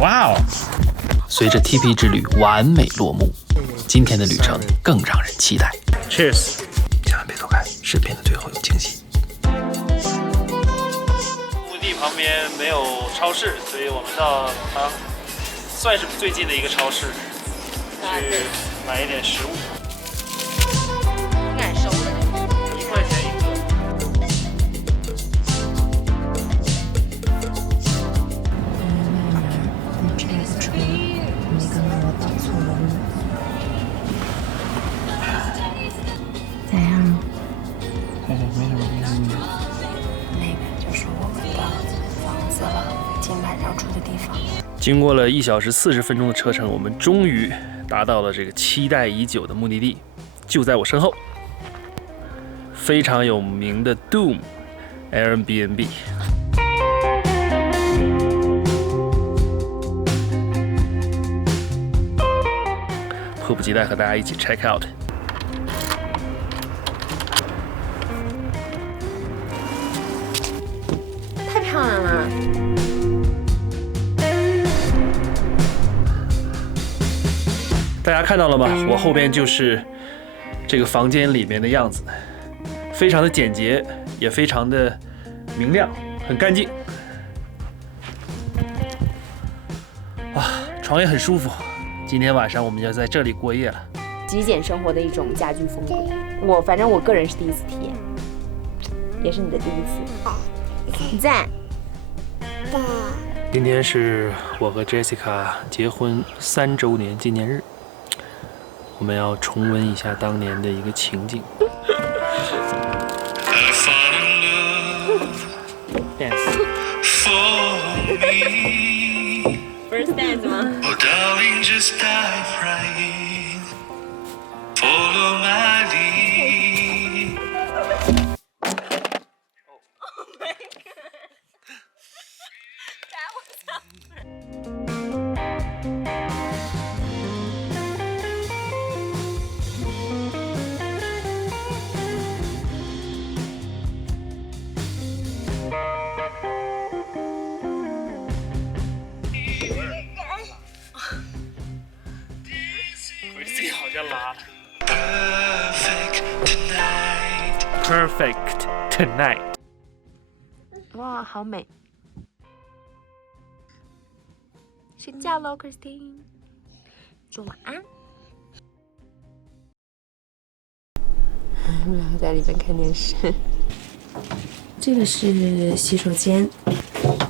哇哦！随着 TP 之旅完美落幕，今天的旅程更让人期待。Cheers！ 千万别走开，视频的最后有惊喜。目的地旁边没有超市，所以我们到它算是最近的一个超市，去买一点食物。应该收了1块钱一个。咋样？没什么。那个就是我们的房子了，今晚要住的地方。经过了1小时40分钟的车程，我们终于达到了这个期待已久的目的地，就在我身后，非常有名的 Doom Airbnb。迫不及待和大家一起 check out。太漂亮了！大家看到了吗？我后边就是这个房间里面的样子，非常的简洁，也非常的明亮，很干净。哇，床也很舒服。今天晚上我们就在这里过夜了。极简生活的一种家居风格，反正我个人是第一次体验，也是你的第一次。赞。今天是我和 Jessica 结婚3周年纪念日，我们要重温一下当年的一个情景。Dance。First dance 吗？ Oh, darling, just dive right in. Follow my lead. Oh my god. That was Chrissy 好像拉了。 Perfect tonight. Perfect tonight。哇，好美！睡觉喽 ，Christine， 说晚安。我们两个在里边看电视。这个是洗手间，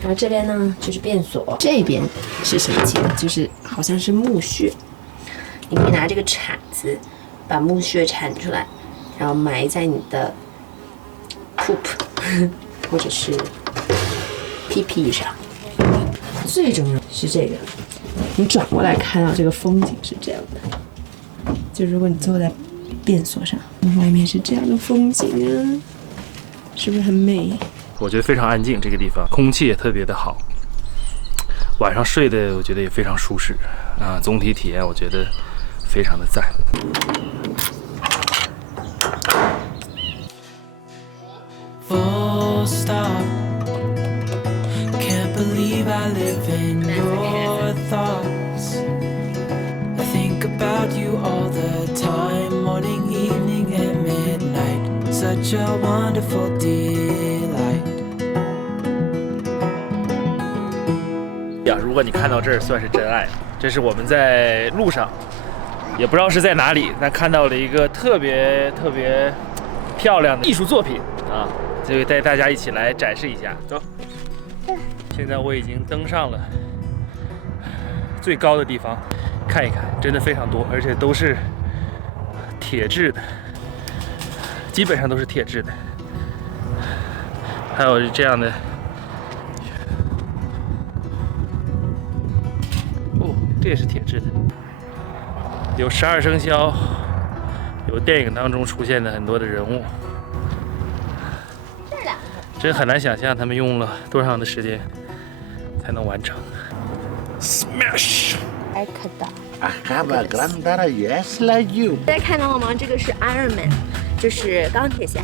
然后这边呢就是便所，这边是什么间？就是好像是墓穴，你可以拿这个铲子把墓穴铲出来，然后埋在你的 poop 或者是屁屁上。最重要是这个，你转过来看到这个风景是这样的，就如果你坐在便所上，外面是这样的风景啊，是不是很美？我觉得非常安静，这个地方空气也特别的好，晚上睡的我觉得也非常舒适啊，总体体验我觉得非常的赞。Full stop. Can't believe I live in your thoughts. I think about you all the time, morning, evening, and midnight. Such a wonderful delight. 呀，如果你看到这儿，算是真爱。这是我们在路上，也不知道是在哪里，但看到了一个特别漂亮的艺术作品啊，就带大家一起来展示一下。走，现在我已经登上了最高的地方，看一看，真的非常多，而且都是铁质的，基本上都是铁质的，还有这样的。这也是铁质的，有12生肖，有电影当中出现的很多的人物，真很难想象他们用了多长的时间才能完成。Smash！ 艾克的。 I have a grandmother just like you. 大家看到了吗？这个是 Iron Man， 就是钢铁侠。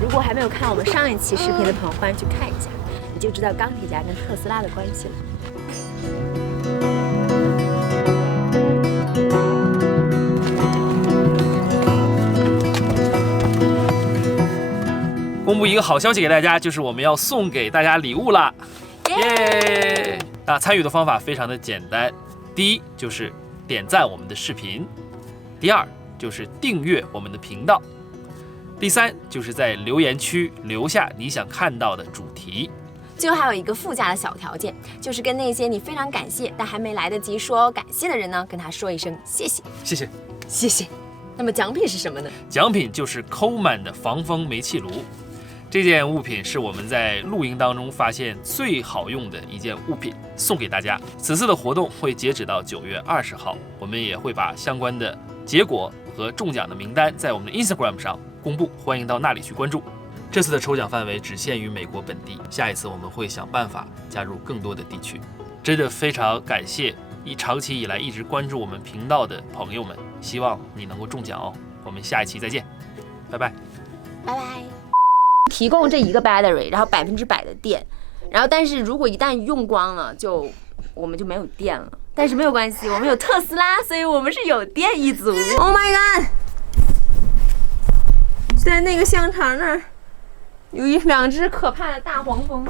如果还没有看我们上一期视频的朋友，欢迎去看一下，你就知道钢铁侠跟特斯拉的关系了。公布一个好消息给大家，就是我们要送给大家礼物啦！耶！那参与的方法非常的简单，第一就是点赞我们的视频，第二就是订阅我们的频道，第三就是在留言区留下你想看到的主题。最后还有一个附加的小条件，就是跟那些你非常感谢但还没来得及说感谢的人呢，跟他说一声谢谢，谢谢，谢谢。那么奖品是什么呢？奖品就是 Coleman 的防风煤气炉。这件物品是我们在露营当中发现最好用的一件物品，送给大家。此次的活动会截止到9月20号，我们也会把相关的结果和中奖的名单在我们的 Instagram 上公布，欢迎到那里去关注。这次的抽奖范围只限于美国本地，下一次我们会想办法加入更多的地区。真的非常感谢长期以来一直关注我们频道的朋友们，希望你能够中奖哦。我们下一期再见，拜拜，拜拜。提供这一个 battery， 然后100%的电，然后但是如果一旦用光了，我们就没有电了。但是没有关系，我们有特斯拉，所以我们是有电一族。Oh my god！ 在那个香肠那儿有2只可怕的大黄蜂。